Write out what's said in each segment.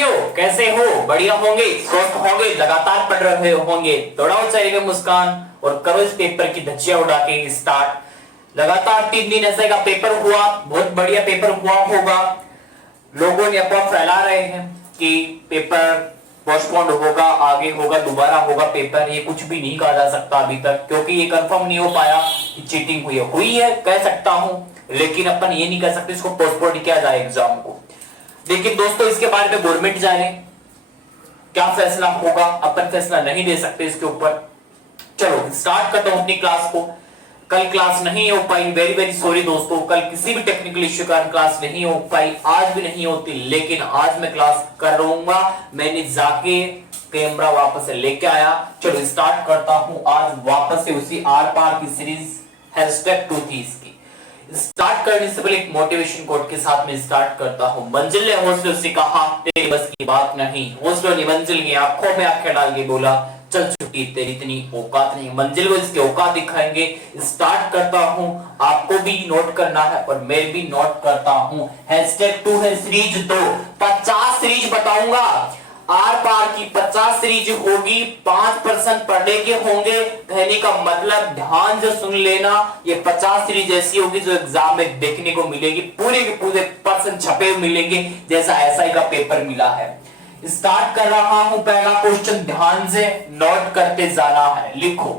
साथियों, कैसे हो? बढ़िया होंगे, स्वस्थ होंगे, लगातार पढ़ रहे होंगे। दौड़ाओ चेहरे में मुस्कान और करो इस पेपर की धज्जियां उड़ा के स्टार्ट। लगातार 3 दिन ऐसे का पेपर हुआ, बहुत बढ़िया पेपर हुआ होगा। लोगों ने अफवाह फैला रहे हैं कि पेपर पोस्टपोन्ड होगा, आगे होगा, दोबारा होगा पेपर। ये कुछ भी नहीं कहा जा सकता अभी तक, क्योंकि ये कंफर्म नहीं हो पाया कि चीटिंग हुई है कह सकता हूं, लेकिन अपन ये नहीं कह सकते इसको पोस्टपोन्ड किया जाए एग्जाम को। लेकिन दोस्तों, इसके बारे में गवर्नमेंट जाने क्या फैसला होगा, अपन फैसला नहीं दे सकते इसके ऊपर। चलो स्टार्ट करता हूं अपनी क्लास को। कल क्लास नहीं हो पाई, वेरी वेरी सॉरी दोस्तों। कल किसी भी टेक्निकल इश्यू का क्लास नहीं हो पाई, आज भी नहीं होती, लेकिन आज मैं क्लास करूंगा। मैंने जाके कैमरा वापस से लेके आया। चलो स्टार्ट करता हूं आज वापस से उसी आर पार की सीरीज हैशटैग 230 की। स्टार्ट करने से पहले एक मोटिवेशन कोट के साथ में स्टार्ट करता हूं। मंजिल ने हौसलों से कहा, तेरी बस की बात नहीं। हौसलों ने मंजिल की आंखों में आंखें डाल के बोला, चल छुट्टी, तेरी इतनी औकात नहीं। मंजिल को इसके औकात दिखाएंगे। स्टार्ट करता हूं, आपको भी नोट करना है और मैं भी नोट करता हूं। हैशटैग 2 है सीरीज 2, 50 सीरीज बताऊंगा। आर पार की 50 सीरीज होगी, 5% पर डे के होंगे। कहने का मतलब ध्यान से सुन लेना, ये 50 सीरीज ऐसी होगी जो एग्जाम में देखने को मिलेगी। पूरे के पूरे पर्सन छपे हुए मिलेंगे, जैसा एसआई का पेपर मिला है। स्टार्ट कर रहा हूं, पहला क्वेश्चन ध्यान से नोट करते जाना है। लिखो,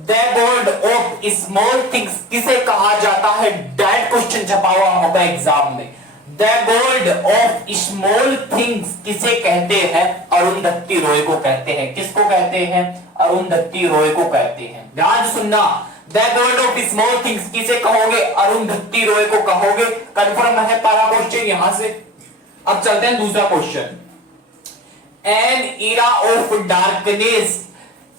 the God of small things किसे कहा जाता है? डायरेक्ट क्वेश्चन छपा हुआ होगा एग्जाम में। The God of small things किसे कहते हैं? अरुंधति रॉय को कहते हैं। किसको कहते हैं? अरुंधति रॉय को कहते हैं। ध्यान सुनना, the God of small things किसे कहोगे? अरुंधति रॉय को कहोगे। कंफर्म है पहला क्वेश्चन यहां से। अब चलते हैं दूसरा question. N era of darkness,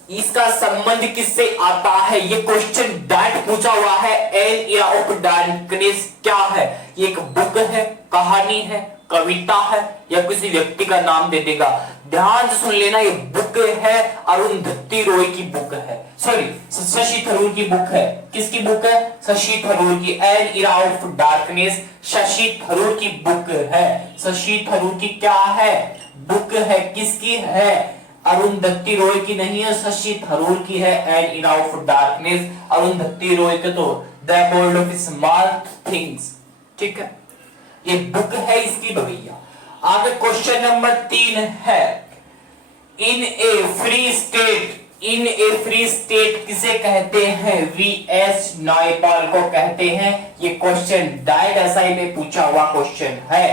इसका संबंध किससे आता है? ये क्वेश्चन डायरेक्ट पूछा हुआ है। एन इरा ऑफ डार्कनेस क्या है? ये एक बुक है, कहानी है, कविता है, या किसी व्यक्ति का नाम दे देगा। ध्यान से सुन लेना, ये बुक है, अरुंधति रॉय की बुक है, सॉरी शशि थरूर की बुक है। किसकी बुक है? शशि थरूर की। N era of darkness Shashi Tharoor की बुक है। शशि थरूर की क्या है? बुक है। किसकी है? अरुंधति रॉय की नहीं है, शशि थरूर की है। N era of darkness Arundhati Roy के तो the God of small things, ठीक है, ये बुक है इसकी भैया। आगे क्वेश्चन नंबर 3 है, इन a free state, in a free state किसे कहते हैं? वी.एस. नायपाल को कहते हैं। ये क्वेश्चन डायरेक्ट एसआई में पूछा हुआ क्वेश्चन है।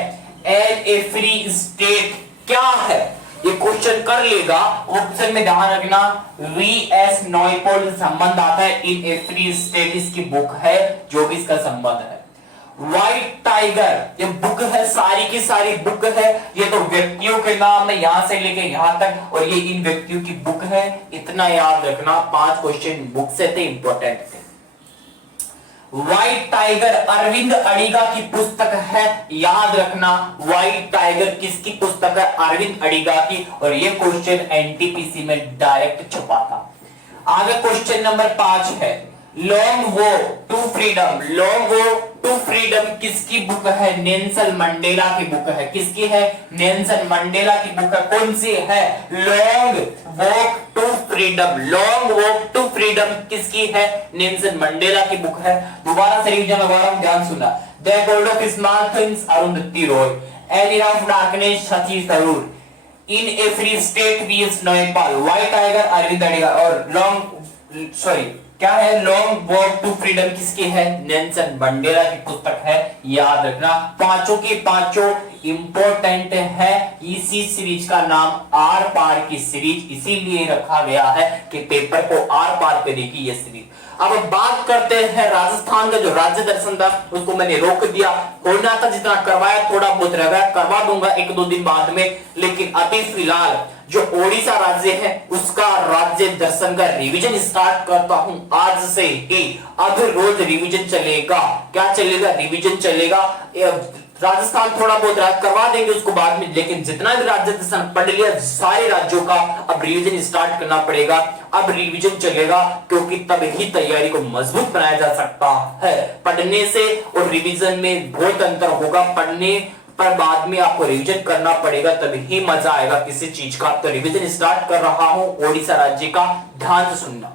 एन ए फ्री स्टेट क्या है? ये क्वेश्चन कर लेगा। ऑप्शन में ध्यान रखना, वी.एस. नायपॉल संबंध आता है। इन ए फ्री स्टेट इसकी बुक है, जो भी इसका संबंध है। व्हाइट टाइगर, ये बुक है, सारी की सारी बुक है। ये तो व्यक्तियों के नाम है, यहां से लेके यहां तक, और ये इन व्यक्तियों की बुक है। इतना याद रखना, 5 क्वेश्चन बुक से थे, इंपॉर्टेंट थे। व्हाइट टाइगर अरविंद अडिगा की पुस्तक है, याद रखना। व्हाइट टाइगर किसकी पुस्तक है? अरविंद अडिगा की। और ये क्वेश्चन एनटीपीसी में डायरेक्ट छपा था। आगे क्वेश्चन नंबर 5 है, long walk to freedom. Long walk to freedom किसकी बुक है? नेल्सन मंडेला की बुक है। किसकी है? नेल्सन मंडेला की बुक है। कौन सी है? Long walk to freedom. Long walk to freedom किसकी है? नेल्सन मंडेला की बुक है। दोबारा से रिवीजन लगा रहा हूं, ध्यान सुनना। The God of small things Arundhati Roy. An era of darkness Shashi Tharoor. In a free state V S. Naipaul. White tiger Aravind Adiga. और लॉन्ग, सॉरी क्या है? लॉन्ग वॉक टू फ्रीडम किसकी है? नेल्सन मंडेला की पुस्तक है, याद रखना। पांचों के पांचों इंपॉर्टेंट है। इसी सीरीज का नाम आर पार की सीरीज इसीलिए रखा गया है कि पेपर को आर पार पे देखी ये सीरीज। अब बात करते हैं राजस्थान का जो राज्य दर्शन था, उसको मैंने रोक दिया। होना था जितना करवाया, थोड़ा बहुत रह गया, करवा दूंगा 1-2 दिन बाद में। लेकिन अभी फिलहाल जो ओडिशा राज्य है उसका राज्य दर्शन का रिवीजन स्टार्ट करता हूं आज से ही। अब रोज रिवीजन चलेगा। क्या चलेगा? रिवीजन चलेगा। राजस्थान थोड़ा बहुत करवा देंगे उसको बाद में, लेकिन जितना भी राज्य दर्शन पढ़ लिया सारे राज्यों का, अब रिवीजन स्टार्ट करना पड़ेगा। अब रिवीजन चलेगा, क्योंकि तब ही तैयारी को मजबूत बनाया जा सकता है। पढ़ने से और रिवीजन में बहुत अंतर होगा। पढ़ने पर बाद में आपको रिवीजन करना पड़ेगा, तभी ही मजा आएगा किसी चीज का। तो रिवीजन स्टार्ट कर रहा हूं ओडिशा राज्य का, ध्यान से सुनना।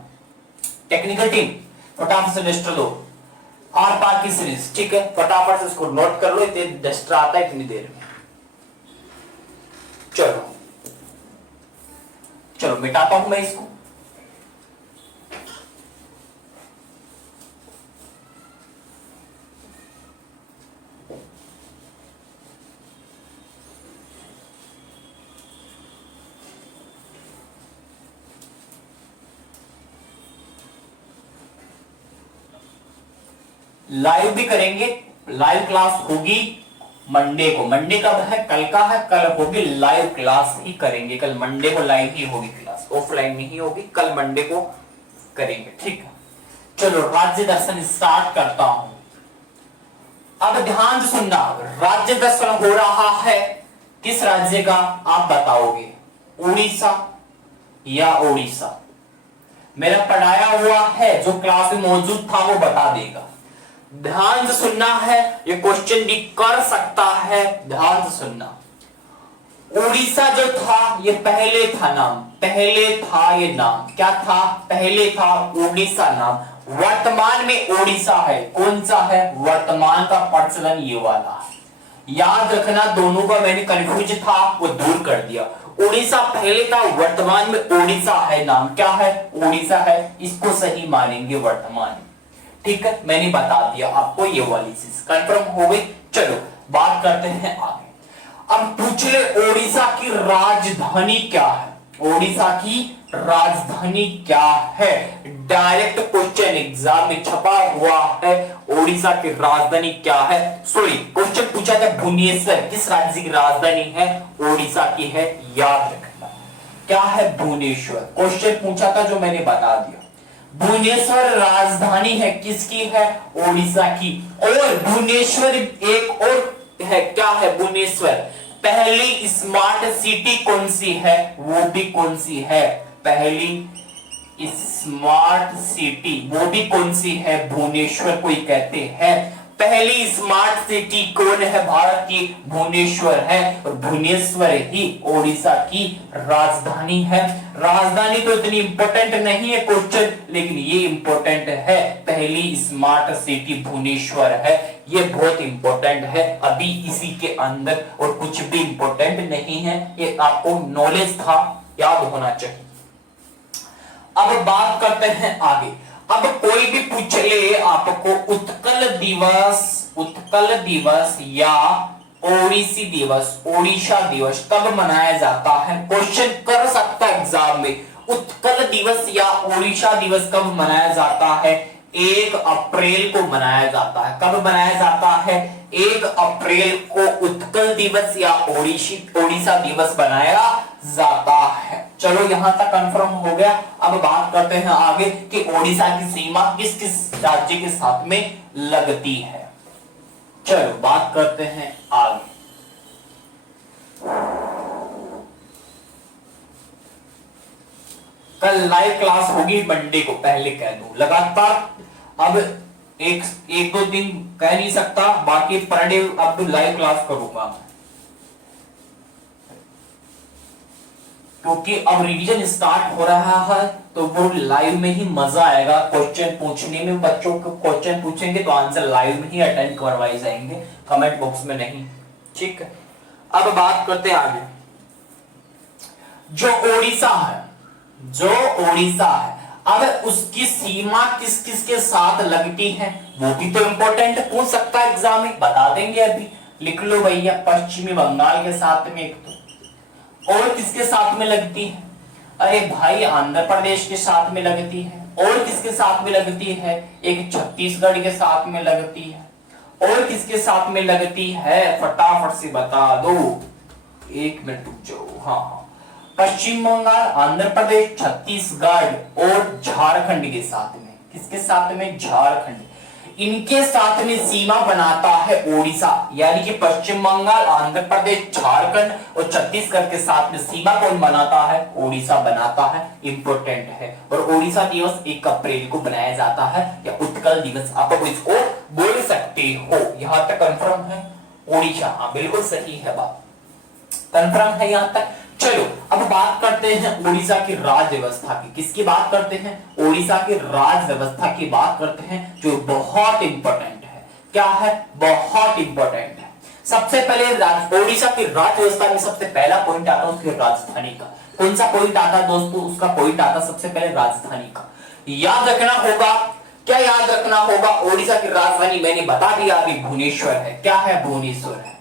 टेक्निकल टीम फटाफट से लिस्ट दो, आर पार की सीरीज, ठीक है, फटाफट से इसको नोट कर लो, इतने डस्टर आता है इतनी देर में। चलो चलो मिटाता हूं मैं इसको। लाइव भी करेंगे, लाइव क्लास होगी मंडे को। मंडे कब है? कल का है, कल होगी लाइव क्लास ही करेंगे, कल मंडे को लाइव ही होगी क्लास, ऑफलाइन में ही होगी, कल मंडे को करेंगे, ठीक है। चलो राज्य दर्शन स्टार्ट करता हूं। अब ध्यान से सुनना, राज्य दर्शन हो रहा है किस राज्य का आप बताओगे, उड़ीसा या ओडिशा? मेरा पढ़ाया हुआ है जो क्लास में मौजूद था वो बता देगा। ध्यान से सुनना है, ये क्वेश्चन भी कर सकता है, ध्यान से सुनना। उड़ीसा जो था ये पहले था नाम, पहले था ये नाम, क्या था? पहले था उड़ीसा नाम, वर्तमान में ओडिशा है। कौन सा है? वर्तमान का प्रचलन ये वाला है। याद रखना, दोनों का मैंने कंफ्यूज था वो दूर कर दिया। उड़ीसा पहले था, वर्तमान में ओडिशा है नाम, क्या है? ओडिशा है, इसको सही मानेंगे वर्तमान में, ठीक है। मैंने बता दिया आपको ये वाली चीज कंफर्म हो गई। चलो बात करते हैं आगे। अब पूछ ले ओडिशा की राजधानी क्या है? ओडिशा की राजधानी क्या है? डायरेक्ट क्वेश्चन एग्जाम में छपा हुआ है, ओडिशा की राजधानी क्या है? सॉरी, क्वेश्चन पूछा था भुवनेश्वर किस राज्य की राजधानी है? ओडिशा की है, याद रखना। क्या है? भुवनेश्वर। क्वेश्चन पूछा था जो मैंने बता दिया। भुवनेश्वर राजधानी है, किसकी है? ओडिशा की। और भुवनेश्वर एक और है, क्या है? भुवनेश्वर पहली स्मार्ट सिटी कौन सी है? वो भी कौन सी है? पहली स्मार्ट सिटी वो भी कौन सी है? भुवनेश्वर को ही कहते हैं। पहली स्मार्ट सिटी कौन है भारत की? भुवनेश्वर है, और भुवनेश्वर ही ओडिशा की राजधानी है। राजधानी तो इतनी इंपॉर्टेंट नहीं है क्वेश्चन, लेकिन ये इंपॉर्टेंट है, पहली स्मार्ट सिटी भुवनेश्वर है, ये बहुत इंपॉर्टेंट है। अभी इसी के अंदर और कुछ भी इंपॉर्टेंट नहीं है, ये आपको नॉलेज था, याद होना चाहिए। अब बात करते हैं आगे। अब कोई भी पूछ ले आपको उत्कल दिवस या ओडिसी दिवस, ओडिशा दिवस कब मनाया जाता है? क्वेश्चन कर सकता है एग्जाम में, उत्कल दिवस या ओडिशा दिवस कब मनाया जाता है? 1 अप्रैल को मनाया जाता है। कब मनाया जाता है? 1 अप्रैल को उत्कल दिवस या ओडिशा दिवस मनाया जाता है। चलो यहां तक कंफर्म हो गया। अब बात करते हैं आगे कि ओडिशा की सीमा किस किस राज्य के साथ में लगती है। चलो बात करते हैं आगे। कल लाइव क्लास होगी मंडे को, पहले कह दूं, लगातार अब एक दो दिन कह नहीं सकता, बाकी पर डे अब तो लाइव क्लास करूंगा, क्योंकि अब रिवीजन स्टार्ट हो रहा है तो वो लाइव में ही मजा आएगा। क्वेश्चन पूछने में, बच्चों को क्वेश्चन पूछेंगे तो आंसर लाइव में ही अटेंड करवाए जाएंगे, कमेंट बॉक्स में नहीं, ठीक है। अब बात करते हैं आगे। जो ओडिशा है, अब उसकी सीमा किस किस के साथ लगती है? वो भी तो इंपॉर्टेंट पूछ सकता है एग्जाम में, बता देंगे अभी, लिख लो भैया। पश्चिमी बंगाल के साथ में एक तो, और किसके साथ में लगती है? अरे भाई आंध्र प्रदेश के साथ में लगती है। और किसके साथ में लगती है? एक छत्तीसगढ़ के साथ में लगती है। और किसके साथ में लगती है? फटाफट से बता दो, 1 मिनट रुक जाओ। हाँ, पश्चिम बंगाल, आंध्र प्रदेश, छत्तीसगढ़ और झारखंड के साथ में। किसके साथ में? झारखंड। इनके साथ में सीमा बनाता है ओडिशा, यानी कि पश्चिम बंगाल, आंध्र प्रदेश, झारखंड और छत्तीसगढ़ के साथ में सीमा कौन बनाता है? ओडिशा बनाता है, इंपॉर्टेंट है। और ओडिशा दिवस 1 अप्रैल को बनाया जाता है, या उत्कल दिवस आप इसको बोल सकते हो। यहां तक कंफर्म है। ओडिशा, हाँ बिल्कुल सही है बात, कंफर्म है यहां तक। चलो अब बात करते हैं उड़ीसा की राज्य व्यवस्था की। किसकी बात करते हैं? उड़ीसा की राज्य व्यवस्था की बात करते हैं, जो बहुत इंपॉर्टेंट है। क्या है? बहुत इंपॉर्टेंट है। सबसे पहले ओडिशा की राज्य व्यवस्था में सबसे पहला पॉइंट आता है उसकी राजधानी का। कौन सा पॉइंट आता है दोस्तों? उसका पॉइंट आता सबसे पहले राजधानी का। याद रखना होगा, क्या याद रखना होगा? ओडिशा की राजधानी मैंने बता दिया अभी, भुवनेश्वर है। क्या है? भुवनेश्वर है,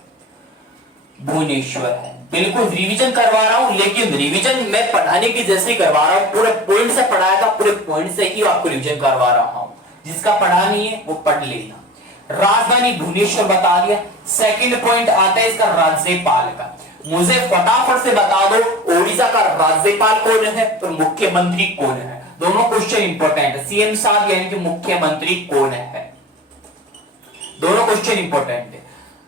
भुवनेश्वर है। बिल्कुल रिवीजन करवा रहा हूं, लेकिन रिवीजन मैं पढ़ाने की जैसे करवा रहा हूं, पूरे पॉइंट से पढ़ाया था, पूरे पॉइंट से ही आपको रिवीजन करवा रहा हूं। जिसका पढ़ा नहीं है वो पढ़ लेना। राजधानी भुवनेश्वर बता दिया। सेकंड पॉइंट आता है इसका राज्यपाल का। मुझे फटाफट से बता दो ओडिशा का राज्यपाल कौन है और मुख्यमंत्री कौन है। दोनों क्वेश्चन इंपॉर्टेंट है। सीएम साहब यानी कि मुख्यमंत्री कौन है, दोनों क्वेश्चन इंपॉर्टेंट है,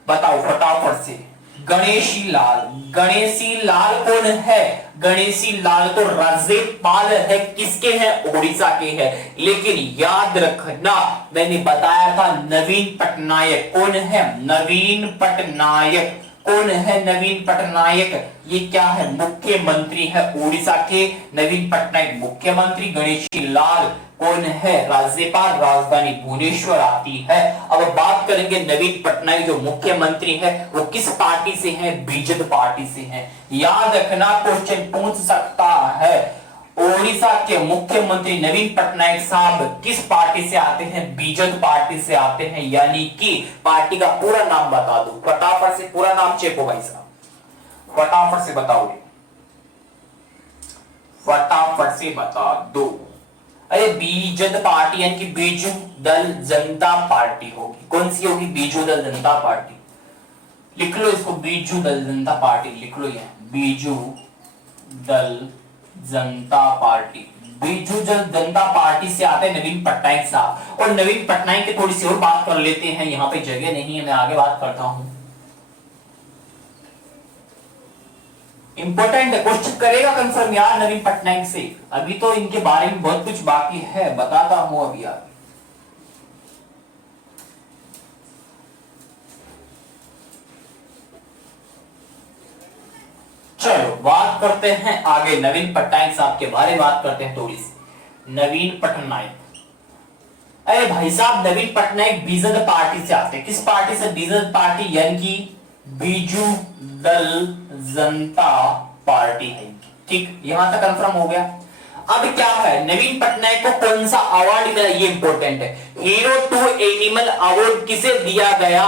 बताओ फटाफट से। गणेशी लाल, गणेशी लाल कौन है? गणेशी लाल तो राज्यपाल है, किसके हैं? ओडिशा के हैं। लेकिन याद रखना मैंने बताया था नवीन पटनायक कौन है? नवीन पटनायक कौन है? नवीन पटनायक ये क्या है? मुख्यमंत्री है ओडिशा के। नवीन पटनायक मुख्यमंत्री, गणेशी लाल कौन है? राज्यपाल। राजधानी भुवनेश्वर आती है। अब बात करेंगे नवीन पटनायक जो मुख्यमंत्री है वो किस पार्टी से है? बीजेपी पार्टी से है। याद रखना क्वेश्चन पूछ सकता है, ओडिशा के मुख्यमंत्री नवीन पटनायक साहब किस पार्टी से आते हैं? बीजेपी पार्टी से आते हैं। यानी कि पार्टी का पूरा नाम बता दो फटाफट से, पूरा नाम चेको भाई साहब, फटाफट से बताओगे, फटाफट से बता दो। अरे बीजेपी पार्टी यानी कि बीजू दल जनता पार्टी होगी। कौन सी होगी? बीजू दल जनता पार्टी। लिख लो इसको, बीजू दल जनता पार्टी लिख लो। यह बीजू दल जनता पार्टी, बीजू दल जनता पार्टी से आते हैं नवीन पटनायक साहब। और नवीन पटनायक की थोड़ी सी और बात कर लेते हैं, यहां पे जगह नहीं है, मैं आगे बात करता हूं। इंपॉर्टेंट है, क्वेश्चन करेगा कंफर्म यार नवीन पटनायक से। अभी तो इनके बारे में बहुत कुछ बाकी है, बताता हूं अभी आगे। चलो बात करते हैं आगे नवीन पटनायक साहब के बारे में बात करते हैं थोड़ी सी। नवीन पटनायक, अरे भाई साहब नवीन पटनायक बीजेपी पार्टी से आते हैं। किस पार्टी से? बीजेपी पार्टी यानी कि बीजू दल जनता पार्टी है। ठीक, यहां तक कंफर्म हो गया। अब क्या है, नवीन पटनायक को कौन सा अवार्ड मिला? ये इंपॉर्टेंट है। हीरो टू एनिमल अवार्ड किसे दिया गया?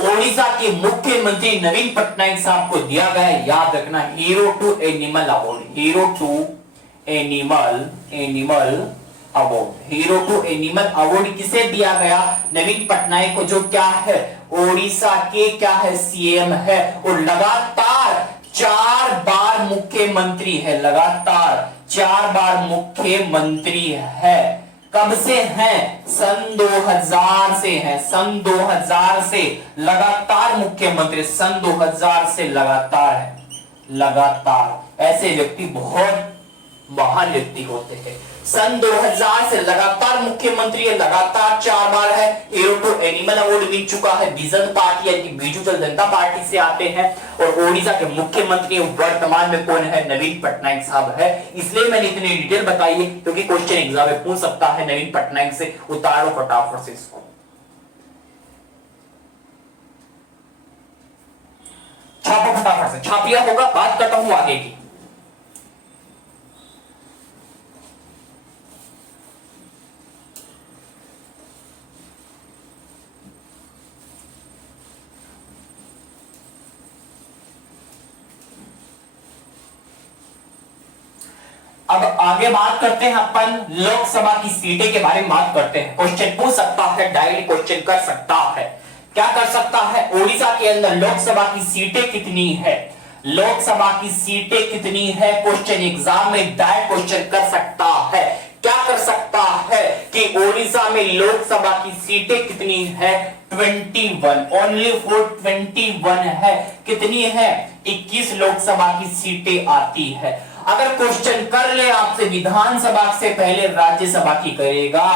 ओडिशा के मुख्यमंत्री नवीन पटनायक साहब को दिया गया। याद रखना, hero to animal award, hero to animal award, hero to animal award किसे दिया गया? नवीन पटनायक को, जो क्या है ओडिशा के क्या है? सीएम है और लगातार 4 बार मुख्यमंत्री है, लगातार 4 बार मुख्यमंत्री है। कब से हैं? सन 2000 से हैं, सन 2000 से लगातार मुख्यमंत्री, सन 2000 से लगातार है, लगातार। ऐसे व्यक्ति बहुत महान व्यक्ति होते हैं। सन 2000 से लगातार मुख्यमंत्री है, लगातार 4 बार है। हीरो टू एनिमल अवार्ड मिल चुका है। बीजेपी पार्टी यानी बीजू जनता पार्टी से आते हैं। और ओडिशा के मुख्यमंत्री वर्तमान में कौन है? नवीन पटनायक साहब है। इसलिए मैंने इतनी डिटेल बताई है क्योंकि क्वेश्चन एग्जाम में पूछ सकता है नवीन पटनायक से। उतारो फटाफट से इसको, छापो फटाफट से, छाप लिया होगा। बात करता हूं आगे की। अब आगे बात करते हैं अपन लोकसभा की सीटें के बारे में बात करते हैं। क्वेश्चन पूछ सकता है, डायरेक्ट क्वेश्चन कर सकता है। क्या कर सकता है? ओडिशा के अंदर लोकसभा की सीटें कितनी है? लोकसभा की सीटें कितनी है? क्वेश्चन एग्जाम में डायरेक्ट क्वेश्चन कर सकता है। क्या कर सकता है कि ओडिशा में लोकसभा की सीटें कितनी है? 21, ओनली फॉर 21 है। कितनी है? 21 लोकसभा की सीटें आती है। अगर क्वेश्चन कर ले आपसे विधानसभा से पहले राज्यसभा की करेगा।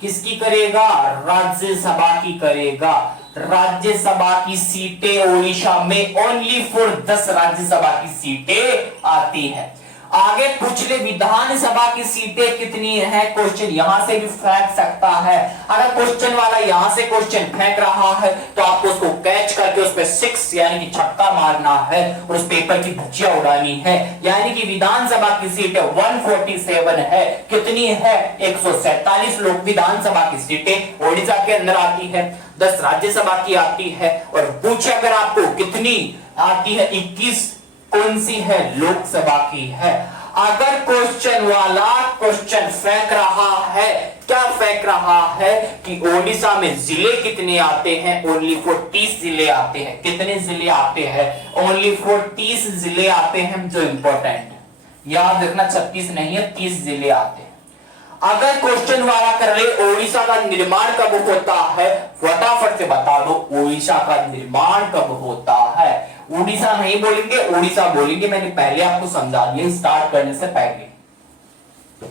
किसकी करेगा? राज्यसभा की करेगा। राज्यसभा की सीटें ओडिशा में ओनली फॉर 10 राज्यसभा की सीटें आती है। आगे पूछ ले विधानसभा की सीटें कितनी है, क्वेश्चन यहां से भी फेंक सकता है। अगर क्वेश्चन वाला यहां से क्वेश्चन फेंक रहा है तो आपको उसको कैच करके उस पर 6 यानी कि छक्का मारना है और उस पेपर की धज्जियां उड़ानी है। यानी कि विधानसभा की सीटें 147 है, कितनी है 147 लोग विधानसभा की सीटें ओडिशा के अंदर आती है, 10 राज्यसभा की आती है। और पूछे अगर आपको कितनी आती है 21 कौन सी है, लोकसभा की है। अगर क्वेश्चन वाला क्वेश्चन फेंक रहा है, क्या फेंक रहा है कि ओडिशा में जिले कितने आते हैं, ओनली 30 जिले आते हैं। कितने जिले आते हैं, ओनली 30 जिले आते हैं, जो इंपॉर्टेंट है याद रखना, 36 नहीं है 30 जिले आते हैं। अगर क्वेश्चन वाला कर ले ओडिशा का निर्माण कब होता है, फटाफट से बता दो ओडिशा का निर्माण कब होता है। उड़ीसा नहीं बोलेंगे, ओडिशा बोलेंगे, मैंने पहले आपको समझा दिया स्टार्ट करने से पहले।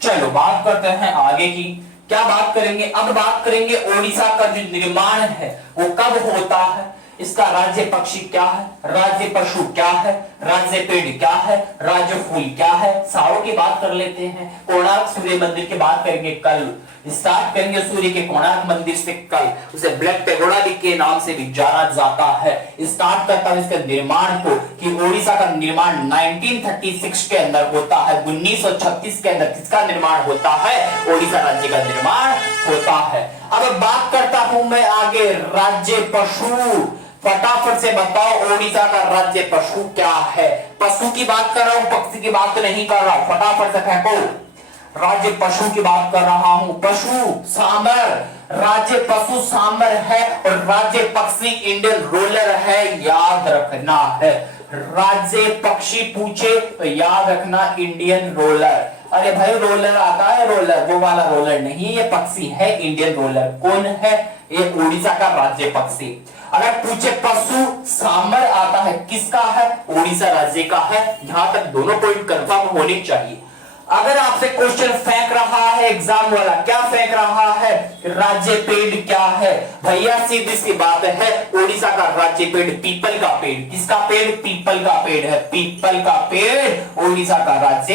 चलो बात करते हैं आगे की, क्या बात करेंगे, अब बात करेंगे ओडिशा का जो निर्माण है वो कब होता है, इसका राज्य पक्षी क्या है, राज्य पशु क्या है, राज्य पेड़ क्या है, राज्य फूल क्या है, सारों की बात कर लेते हैं। कोणार्क सूर्य मंदिर की बात करेंगे कल, स्टार्ट करेंगे सूर्य के कोणार्क मंदिर से कल, उसे ब्लैक पेगोडा के नाम से भी जाना जाता है। स्टार्ट करता है इसके निर्माण को कि ओडिशा का निर्माण 1936 के अंदर होता है, 1936 के अंदर किसका निर्माण होता है, ओडिशा राज्य का निर्माण होता है। अब बात करता हूं मैं आगे राज्य पशु, फटाफट से बताओ ओडिशा का राज्य पशु क्या है। पशु की बात कर रहा हूं, पक्षी की बात तो नहीं कर रहा हूं, फटाफट से फेंको। राज्य पशु की बात कर रहा हूं, पशु सांबर, राज्य पशु सांबर है और राज्य पक्षी इंडियन रोलर है, याद रखना है। राज्य पक्षी पूछे तो याद रखना इंडियन रोलर। अरे भाई रोलर आता है, रोलर वो वाला रोलर नहीं, ये पक्षी है इंडियन रोलर। कौन है, ये ओडिशा का राज्य पक्षी। अगर पूछे पशु सांबर आता है, किसका है, ओडिशा राज्य का है। यहां तक दोनों पॉइंट कंफर्म होने चाहिए। अगर आपसे क्वेश्चन फेंक रहा है एग्जाम वाला, क्या फेंक रहा है, राज्य पेड़ क्या है, भैया सीधी सी बात है, ओडिशा का राज्य पेड़ पीपल का पेड़। किसका पेड़, पीपल का पेड़ है, पीपल का पेड़ ओडिशा का राज्य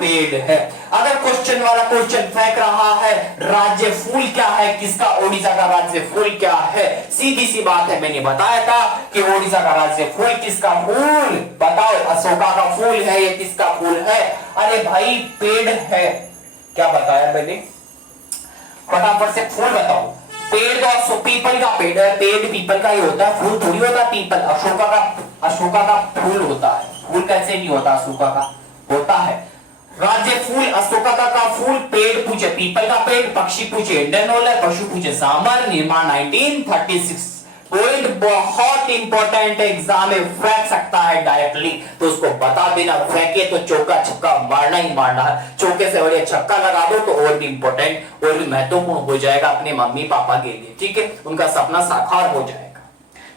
पेड़ है। अगर क्वेश्चन वाला क्वेश्चन फेंक रहा है राज्य फूल क्या है, किसका, ओडिशा का राज्य फूल क्या है, सीधी सी बात है, मैंने बताया था कि ओडिशा का राज्य फूल किसका, फूल बताओ, अशोका का फूल है, ये किसका फूल है, अरे भाई पेड़ है। क्या बताया मैंने, फटाफट से फूल बताओ। पेड़ तो पीपल का पेड़ है, पेड़ पीपल का ही होता है, फूल थोड़ी होता है पीपल, अशोका का फूल होता है, फूल कैसे नहीं होता, अशोका का होता है। राज्य फूल अशोका का फूल, पेड़ पूछे पीपल का पेड़, पक्षी पूछे इंडियन रोलर, पशु पूछे सांबर, निर्माण 1936। पॉइंट बहुत इंपॉर्टेंट है, एग्जाम में फेंक सकता है डायरेक्टली, तो उसको बता देना, फेंके तो चौका छक्का मारना ही मारना है। चौके से बढ़िया छक्का लगा दो तो और भी इंपॉर्टेंट और भी महत्वपूर्ण हो जाएगा अपने मम्मी पापा के लिए, ठीक है, उनका सपना साकार हो जाएगा।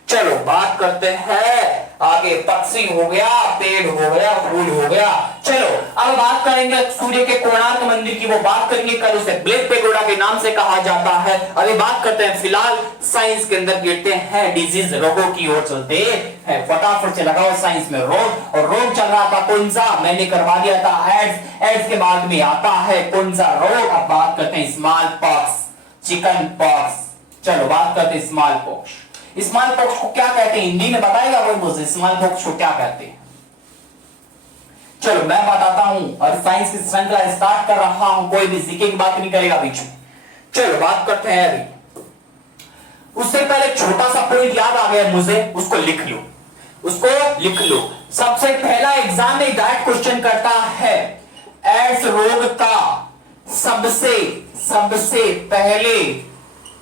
चलो बात करते हैं आगे, पक्षी हो गया, पेड़ हो गया, फूल हो गया। चलो अब बात करेंगे सूर्य के कोणार्क मंदिर की, वो बात करेंगे कल, उसे ब्लैक पेगोडा के नाम से कहा जाता है। अभी बात करते हैं फिलहाल साइंस के अंदर गिरते हैं, डिजीज रोगों की ओर चलते हैं। फटाफट से लगाओ साइंस में रोग, और रोग चल रहा था कौन सा, मैंने करवा दिया था एड्स, एड्स के बाद में आता है कौन सा रोग। अब बात करते हैं स्मॉल पॉक्स, चिकन पॉक्स। चलो बात करते हैं स्मॉल पॉक्स। स्मॉल पॉक्स को क्या कहते हैं, हिंदी में बताएगा कोई मुझे, स्मॉल पॉक्स को क्या कहते हैं। चलो मैं बताता हूं, और साइंस की श्रृंखला स्टार्ट कर रहा हूं, कोई भी जीके की बात नहीं करेगा बीच में। चलो बात करते हैं अभी, उससे पहले छोटा सा पॉइंट याद आ गया मुझे, उसको लिख लो, उसको लिख लो। सबसे पहला एग्जाम में डायरेक्ट क्वेश्चन करता है, एड्स रोग का सबसे पहले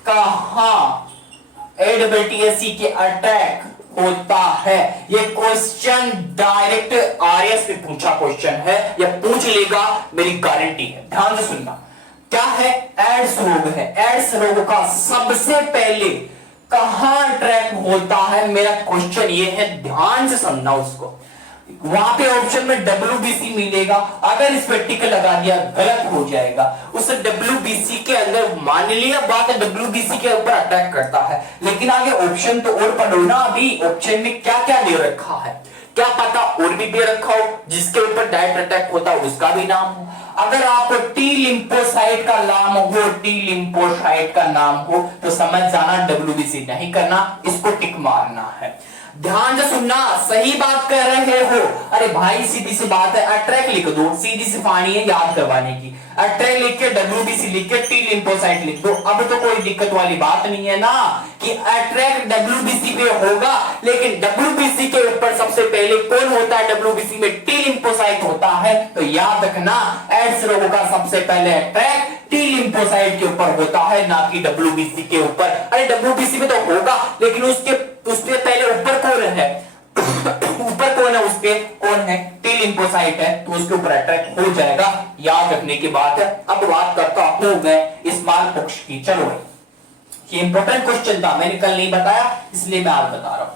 कहां एडबल्टीएसी के अटैक होता है। ये क्वेश्चन डायरेक्ट आरएस में पूछा क्वेश्चन है, ये पूछ लेगा, मेरी गारंटी है, ध्यान से सुनना। क्या है, एड्स रोग है, एड्स रोग का सबसे पहले कहां अटैक होता है, मेरा क्वेश्चन ये है, ध्यान से समझना उसको। वहां पे ऑप्शन में WBC मिलेगा, अगर इस पे टिक लगा दिया गलत हो जाएगा। उस WBC के अंदर मान लिया बात है WBC के ऊपर अटैक करता है, लेकिन आगे ऑप्शन तो और पढ़ो ना, अभी ऑप्शन में क्या क्या दे रखा है, क्या पता और भी दे रखा हो जिसके ऊपर डायरेक्ट अटैक होता है उसका भी नाम हो। अगर आपको टी लिम्फोसाइट का नाम हो, टी लिम्फोसाइट का नाम हो तो समझ जाना WBC नहीं करना, इसको टिक मारना है। ध्यान से सुनना, सही बात कर रहे हो। अरे भाई सीधी सी बात है, अट्रैक लिख दो, सीधी सी कहानी है याद करवाने की। अट्रैक लिख के WBC लिख के टी लिम्फोसाइट लिख दो, अब तो कोई दिक्कत वाली बात नहीं है ना कि अट्रैक WBC पे होगा, लेकिन WBC के ऊपर सबसे पहले कौन होता है? WBC में टी लिम्फोसाइट होता है। तो याद रखना एड्स रोग का सबसे पहले अटैक टी लिम्फोसाइट के ऊपर होता है, ना कि WBC के ऊपर। अरे WBC में तो होगा, लेकिन उसके पहले ऊपर कौन है? ऊपर कौन है? उसके कौन है? टी लिम्फोसाइट है, तो उसके ऊपर अटैक हो जाएगा, याद रखने की बात है। अब बात करता हूं मैं स्मॉल पॉक्स की। चलो ये इंपॉर्टेंट क्वेश्चन था, मैंने कल नहीं बताया इसलिए मैं आज बता रहा हूं।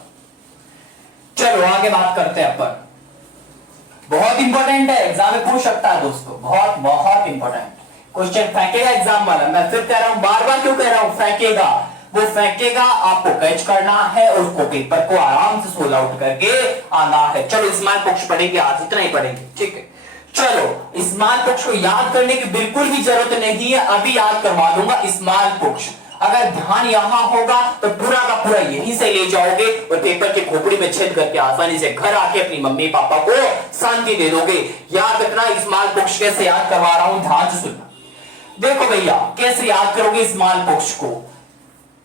चलो आगे बात करते हैं अपन, बहुत इंपॉर्टेंट है, एग्जाम में पूछ सकता है दोस्तों, बहुत बहुत इंपॉर्टेंट क्वेश्चन फेंकेगा एग्जाम वाला। मैं फिर कह रहा हूं, बार बार क्यों कह रहा हूं फेंकेगा, वो फेंकेगा, आपको कैच करना है और उसको पेपर को आराम से सोल्व आउट करके आना है। चलो स्मॉल पॉक्स पढ़ेंगे आज, इतना ही पढ़ेंगे, ठीक है। चलो स्मॉल पॉक्स को याद करने की बिल्कुल भी जरूरत नहीं है, अभी याद करवा दूंगा स्मॉल पॉक्स। अगर ध्यान यहां होगा तो पूरा का पूरा यहीं से ले जाओगे और पेपर की खोपड़ी में छेद करके आसानी से घर आके अपनी मम्मी पापा को शांति दे दोगे। याद रखना स्मॉल पॉक्स कैसे याद करवा रहा हूं, ध्यान से सुनना। देखो भैया कैसे याद करोगे स्मॉल पॉक्स को?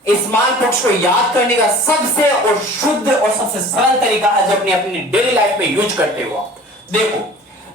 स्मॉल पॉक्स को याद करने का सबसे और शुद्ध और सबसे सरल तरीका है जो अपनी डेली लाइफ में यूज करते हो। देखो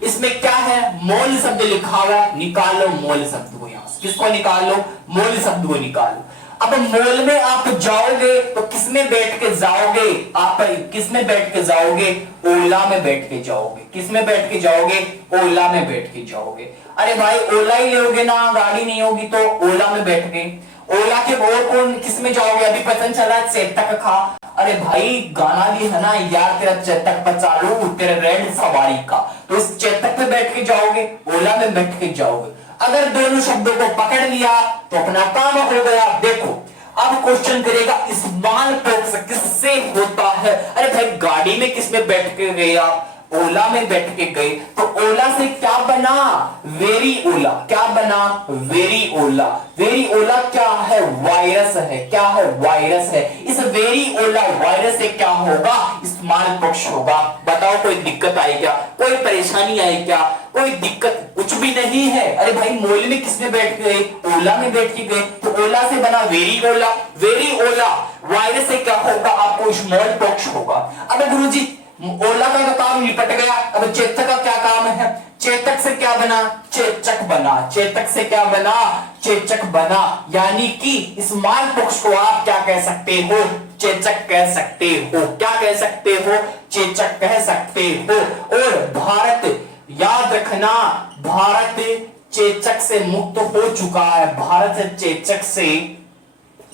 इसमें क्या है, मोल शब्द लिखा हुआ है, निकालो मोल शब्द को, यहां से किसको निकालो? मोल शब्द को निकालो। अब मोल में आप जाओगे तो किसमें बैठ के जाओगे? आप किसमें बैठ के जाओगे? ओला में बैठ के जाओगे। किसमें बैठ के जाओगे? ओला में बैठ के जाओगे। अरे भाई ओला ही लोगे ना, गाड़ी नहीं होगी तो ओला में बैठ गए। ओला के और कौन किसमें जाओगे? अभी पता चला चेतक खा। अरे भाई गाना भी है ना यार, तेरा चेतक पर चालू तेरे रेड सवारी का, तो इस चेतक पे बैठ के जाओगे, ओला में बैठ के जाओगे। अगर दोनों शब्दों को पकड़ लिया तो अपना काम हो गया। देखो अब क्वेश्चन करेगा स्मॉल पॉक्स किससे होता है? अरे भाई गाड़ी में किसमें बैठ के गए आप? ओला में बैठ के गए, तो ओला से क्या बना? वेरी ओला। क्या बना? वेरी ओला। वेरी ओला क्या है? वायरस है। क्या है? वायरस है। इस वेरी ओला वायरस से क्या होगा? स्मॉल पॉक्स होगा। बताओ कोई दिक्कत आई क्या? कोई परेशानी आई क्या? कोई दिक्कत कुछ भी नहीं है। अरे भाई मोल में किसमें बैठ गए? ओला में बैठ के गए, तो ओला से बना वेरी ओला। वेरी ओला वायरस से क्या होगा? आपको स्मॉल पॉक्स होगा। अब गुरुजी ओला का तो काम निपट गया, अब चेतक का क्या काम है? चेतक से क्या बना? चेचक बना। चेतक से क्या बना? चेचक बना। यानी कि स्मॉल पॉक्स को आप क्या कह सकते हो? चेचक कह सकते हो। क्या कह सकते हो? चेचक कह सकते हो। और भारत याद रखना, भारत चेचक से मुक्त हो चुका है। भारत चेचक से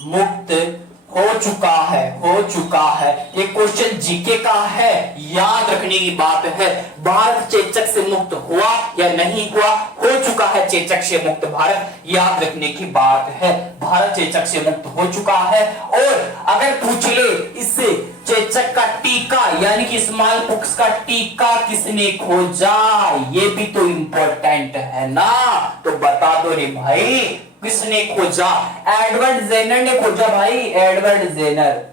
मुक्त हो चुका है। हो चुका है। ये क्वेश्चन जीके का है, याद रखने की बात है। भारत चेचक से मुक्त हुआ या नहीं हुआ? हो चुका है चेचक से मुक्त भारत, याद रखने की बात है। भारत चेचक से मुक्त हो चुका है। और अगर पूछ ले इससे चेचक का टीका यानी कि स्मॉल पॉक्स का टीका किसने खोजा? ये भी तो इंपॉर्टेंट है ना, तो बता दो रे भाई किसने खोजा? एडवर्ड जेनर ने खोजा भाई। Edward Jenner.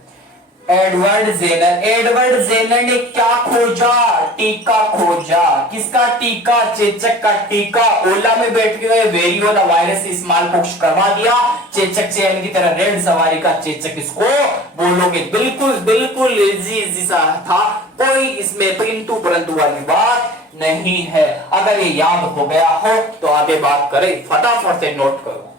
Edward Jenner. Edward Jenner ने क्या खोजा? टीका खोजा। किसका टीका? चेचक का टीका। ओला में बैठ के गए, वेरी ओला वायरस से स्मॉल पॉक्स करवा दिया। चेचक से की तरह रेड सवारी का चेचक इसको बोलोगे। बिल्कुल बिल्कुल इजी सा था, कोई इसमें किंतु परंतु वाली बात नहीं है। अगर ये याद हो गया हो तो आगे बात करें, फटाफट से नोट करो।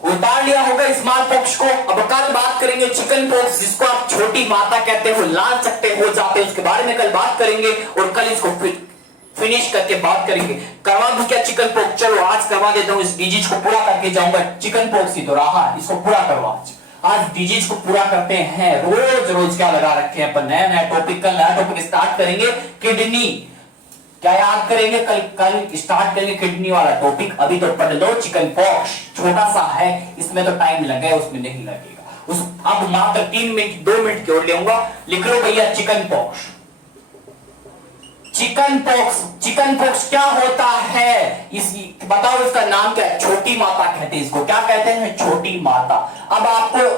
उतार लिया होगा स्मॉल पॉक्स को। अब कल बात करेंगे चिकन पॉक्स, जिसको आप छोटी माता कहते हो, लाल चकते हो जाते हैं, उसके बारे में कल बात करेंगे। और कल इसको फिनिश करके बात करेंगे। करवा दूं क्या चिकन पॉक्स? चलो आज करवा देता हूं, इस डिजीज को पूरा करके जाऊंगा। चिकन पॉक्स ही तो रहा, इसको पूरा करवा। आज डिजीज को पूरा करते हैं। रोज रोज क्या लगा रखे हैं अपन, नया नया टॉपिक, कल नया टॉपिक स्टार्ट करेंगे किडनी। क्या याद करेंगे, कल कल स्टार्ट करेंगे किडनी वाला टॉपिक। अभी तो पढ़ लो चिकन पॉक्स, छोटा सा है, इसमें तो टाइम लगेगा, उसमें नहीं लगेगा। उस अब मात्र 3 मिनट 2 मिनट की ओर लेऊंगा। लिख लो भैया chicken pox. Chicken pox, chicken pox क्या होता है, इस बताओ इसका नाम क्या है? छोटी माता कहते हैं इसको। क्या कहते हैं? छोटी माता। अब आपको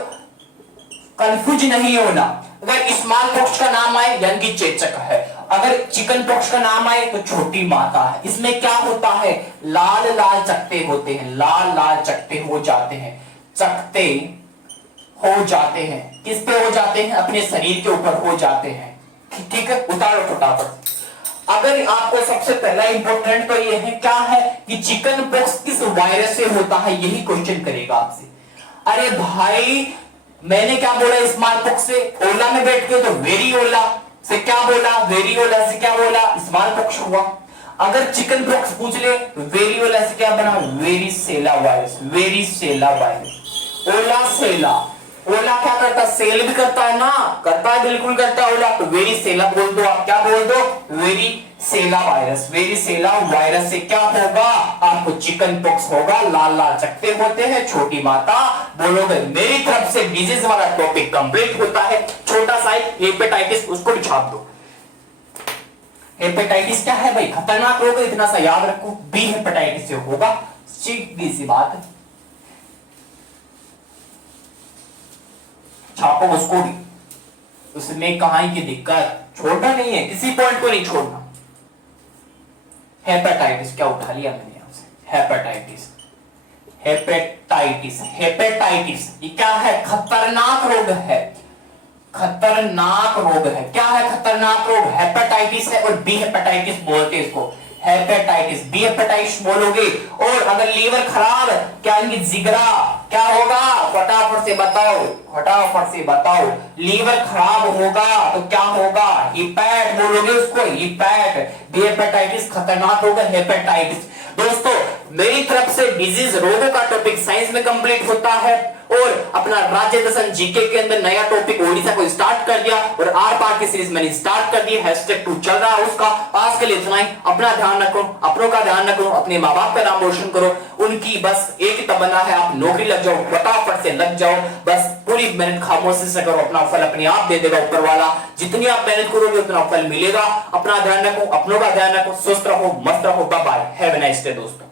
कंफ्यूज नहीं होना, अगर स्मॉल पॉक्स का नाम आए यानी कि चेचक है, अगर चिकन पॉक्स का नाम आए तो छोटी माता है। इसमें क्या होता है? लाल लाल चकते होते हैं, लाल लाल चकते हो जाते हैं, चकते हो जाते हैं। किस पे हो जाते हैं? अपने शरीर के ऊपर हो जाते हैं। ठीक है, उतारो फटाफट। अगर आपको सबसे पहला इंपॉर्टेंट तो ये है, क्या है कि चिकन पॉक्स किस वायरस से होता है, यही क्वेश्चन करेगा आपसे। अरे भाई मैंने क्या बोला, स्मॉल पॉक्स से ओला में बैठ के, तो वेरियोला से क्या बोला, वेरियोला से क्या बोला, स्मॉल पॉक्स हुआ। अगर चिकन पॉक्स पूछ ले, वेरियोला से क्या बना, वेरिसेला वायरस, वेरिसेला वायरस। ओला सेला, ओला क्या करता, सेल भी करता है ना, करता है, बिल्कुल करता है ओला, तो वेरिसेला बोल दो आप। क्या बोल दो? Varicella virus. वेरिसेला वायरस से क्या होगा, आपको चिकन पॉक्स होगा, लाल लाल चकते होते हैं, छोटी माता बोलोगे। मेरी तरफ से डिजीज वाला टॉपिक कंप्लीट होता है। छोटा सा हेपेटाइटिस, उसको भी छाप दो। हेपेटाइटिस क्या है भाई, खतरनाक रोग है, इतना सा याद रखो। बी हेपेटाइटिस से होगा, सीधी सी बात है। छापो उसको भी, उसमें कहां की दिक्कत, छोड़ना नहीं है, किसी पॉइंट को नहीं छोड़ना। हेपेटाइटिस क्या उठा लिया मैंने यहां से, हेपेटाइटिस, हेपेटाइटिस, हेपेटाइटिस ये क्या है? खतरनाक रोग है, खतरनाक रोग है। क्या है खतरनाक रोग? हेपेटाइटिस है, और बी हेपेटाइटिस बोलते हैं इसको, हेपेटाइटिस। बी हेपेटाइटिस बोलोगे, और अगर लीवर खराब है, क्या जिगरा, क्या होगा, फटाफट से बताओ, फटाफट से बताओ। लीवर खराब होगा तो क्या होगा, हिपैट बोलोगे उसको, हिपैट। बी हेपेटाइटिस खतरनाक होगा, हेपेटाइटिस। दोस्तों मेरी तरफ से डिजीज रोगों का टॉपिक साइंस में कंप्लीट होता है, और अपना राज्य दर्शन जीके के अंदर नया टॉपिक ओडिशा को स्टार्ट कर दिया, और आर पार की सीरीज मैंने स्टार्ट कर दी, #2 चल रहा है उसका। आज के लिए इतना ही। अपना ध्यान रखो, अपनों का ध्यान रखो, अपने माँ बाप का नाम रोशन करो। उनकी बस एक ही तमन्ना है, आप नौकरी लग जाओ, फटाफट से लग जाओ। बस पूरी मेहनत खामोशी से करो, अपना फल अपने आप दे देगा ऊपर वाला। जितनी आप मेहनत करोगे उतना फल मिलेगा। अपना ध्यान रखो, अपनों का ध्यान रखो, स्वस्थ रहो, मस्त रहो। Bye bye, have a nice day दोस्तों।